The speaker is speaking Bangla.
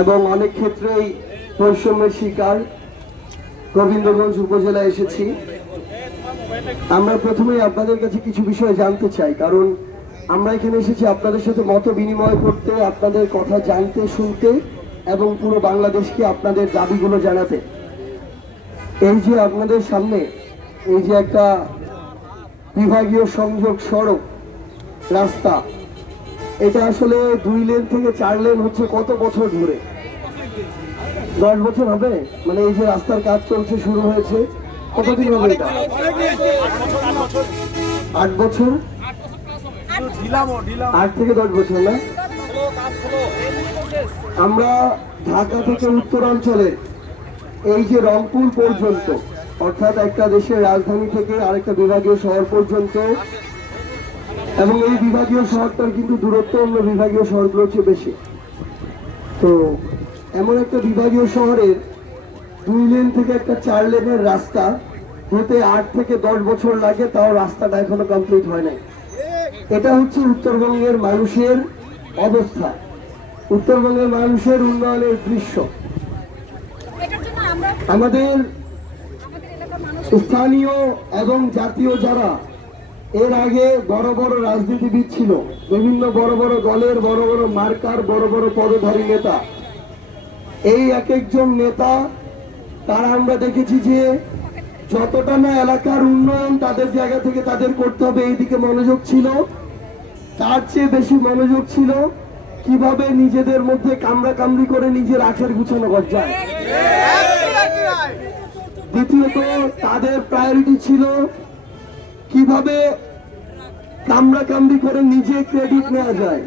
এবং অনেক ক্ষেত্রেই বৈষম্যের শিকার গোবিন্দগঞ্জ উপজেলায় এসেছি। আমরা প্রথমেই আপনাদের কাছে কিছু বিষয় জানতে চাই, কারণ আমরা এখানে এসেছি আপনাদের সাথে মত বিনিময় করতে, আপনাদের কথা জানতে শুনতে এবং পুরো বাংলাদেশকে আপনাদের দাবিগুলো জানাতে। এই যে আপনাদের সামনে এই যে একটা বিভাগীয় সংযোগ সড়ক রাস্তা, এটা আসলে 2 লেন থেকে 4 লেন হচ্ছে কত বছর ধরে? 10 বছর হবে। মানে এই যে রাস্তার কাজ চলছে, শুরু হয়েছে, কতদিন হবে এটা? 8 বছর, 8 থেকে 10 বছর না? আমরা ঢাকা থেকে উত্তরাঞ্চলে এই যে রংপুর পর্যন্ত, অর্থাৎ একটা দেশের রাজধানী থেকে আরেকটা বিভাগীয় শহর পর্যন্ত, এবং এই বিভাগীয় শহরটার কিন্তু দূরত্ব অন্য বিভাগীয় শহরগুলোর চেয়ে বেশি। তো এমন একটা বিভাগীয় শহরের 2 লেন থেকে একটা 4 লেনের রাস্তা হতে 8 থেকে 10 বছর লাগে, তাও রাস্তাটা এখনো কমপ্লিট হয় নাই। এটা হচ্ছে উত্তরবঙ্গের মানুষের অবস্থা, উত্তরবঙ্গের মানুষের উন্নয়নের দৃশ্য। আমাদের স্থানীয় এবং জাতীয় যারা এর আগে বড় বড় রাজনীতিবিদ ছিল, বিভিন্ন বড় বড় দলের বড় বড় মার্কার বড় বড় পদধারী নেতা, এই এক একজন নেতা তারা আমরা দেখেছি যে যতটা না এলাকার উন্নয়ন তাদের জায়গা থেকে তাদের করতে হবে এইদিকে মনোযোগ ছিল, তার চেয়ে বেশি মনোযোগ ছিল কিভাবে নিজেদের মধ্যে কামড়া কামড়ি করে নিজের আখের গুছানো যায়। দ্বিতীয়ত তাদের প্রায়োরিটি ছিল কিভাবে কামড়া কামড়ি করে নিজে ক্রেডিট নেওয়া যায়।